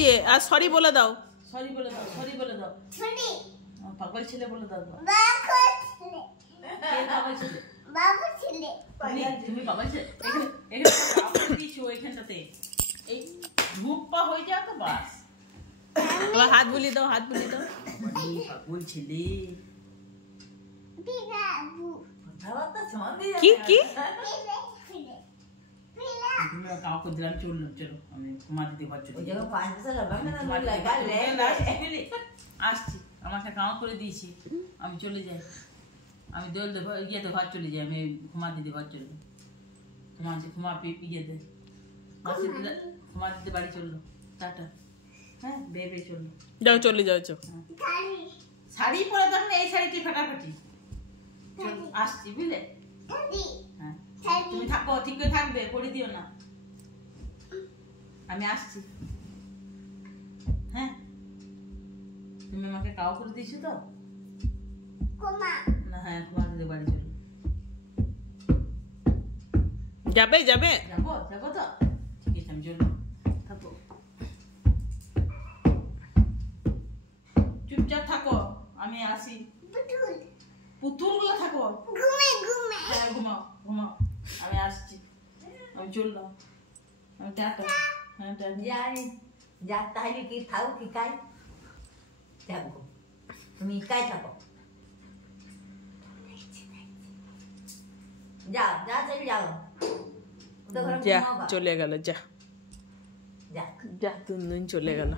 দিয়ে আর সরি বলে দাও। সরি বলে দাও, সরি বলে দাও। সরি পাগল ছেলে বলে দাও। বাবু ছেলে বাবু ছেলে তুমি পাগল ছেলে। এখানে দিয়েছো এখানটাতে এই ধূপা হয়ে যাও তো বাস। আবার হাত বুলিয়ে দাও, হাত বুলিয়ে দাও। পাগল ছেলে। বাবু কি কি তুমি কাউকে দিলাম, চললাম, চলো আমি ঘুমা দিতে ঘর চলে আসছি। আমাকে কাউ করে দিয়েছি, আমি চলে যাই। আমি দোল ইয়েতে ঘর চলে যাই, আমি ঘুমা দিতে ঘর চললো। ঘুমা ইয়েতে ঘুমা দিতে বাড়ি চললো। টাটা। হ্যাঁ বেবে চললো। যাও চলে যাও। শাড়ি পরে দেখ না, এই শাড়িটি ফাটাফাটি। আসছি বুঝলে। হ্যাঁ তুমি থাকো, ঠিক করে থাকবে, পরে দিও না। আমি আসছি। হ্যাঁ তুমি আমাকে কাউ করে দিয়েছো তো না? হ্যাঁ তোমার দিদি বাড়ি চলো। যাবে যাবে যাবো যাবো তো, ঠিক আছে আমি চললাম। থাকো, চুপচাপ থাকো, আমি আসি। পুতুল গুলো থাকো, হ্যাঁ ঘুমাও ঘুমাও, আমি আসছি। আমি চললাম, আমি টাটা। হ্যাঁ টাটা। যা তাহলে কি থাও কি কাই থাকো, তুমি কাই থাকো। যাও যা চলে যাও, যা চলে গেল। যা যা যা দুন চলে গেল।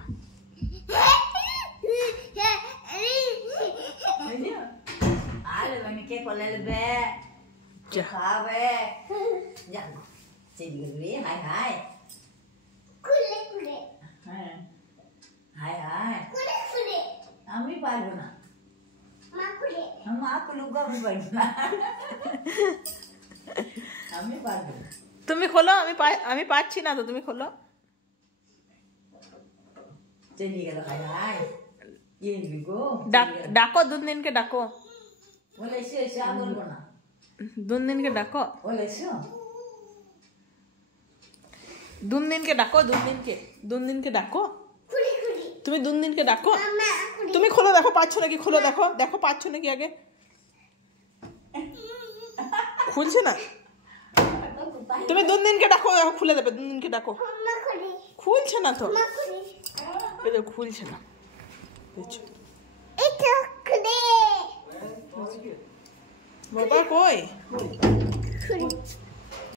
আরে মানে কে করলে বে যা খাবে যা চলে গেলি। হাই হাই হ্যাঁ হাই হাই আমি পারবো না, মা কুলুক আমি পারবো না, আমি পারবো না। তুমি খোলো, আমি পাচ্ছি না তো, তুমি খোলো। চলে গেল। হাই হাই ইয়ে গো ডাকো দুদিনকে, ডাকো বলে এসে এসে আর বলবো না, দুদিনকে ডাকো, বলে এসো দুদিনকে ডাকো, দুদিনকে ডাকো। তুমি দুদিনকে ডাকো। তুমি খোলো, দেখো পাচ্ছ নাকি, খোলো দেখো, দেখো পাচ্ছ নাকি আগে। খুলছে না। তুমি দুদিনকে ডাকো, দেখো খুলে দেবে। দুদিনকে ডাকো, খুলছে না তো, খুলছে না। বাবা কই?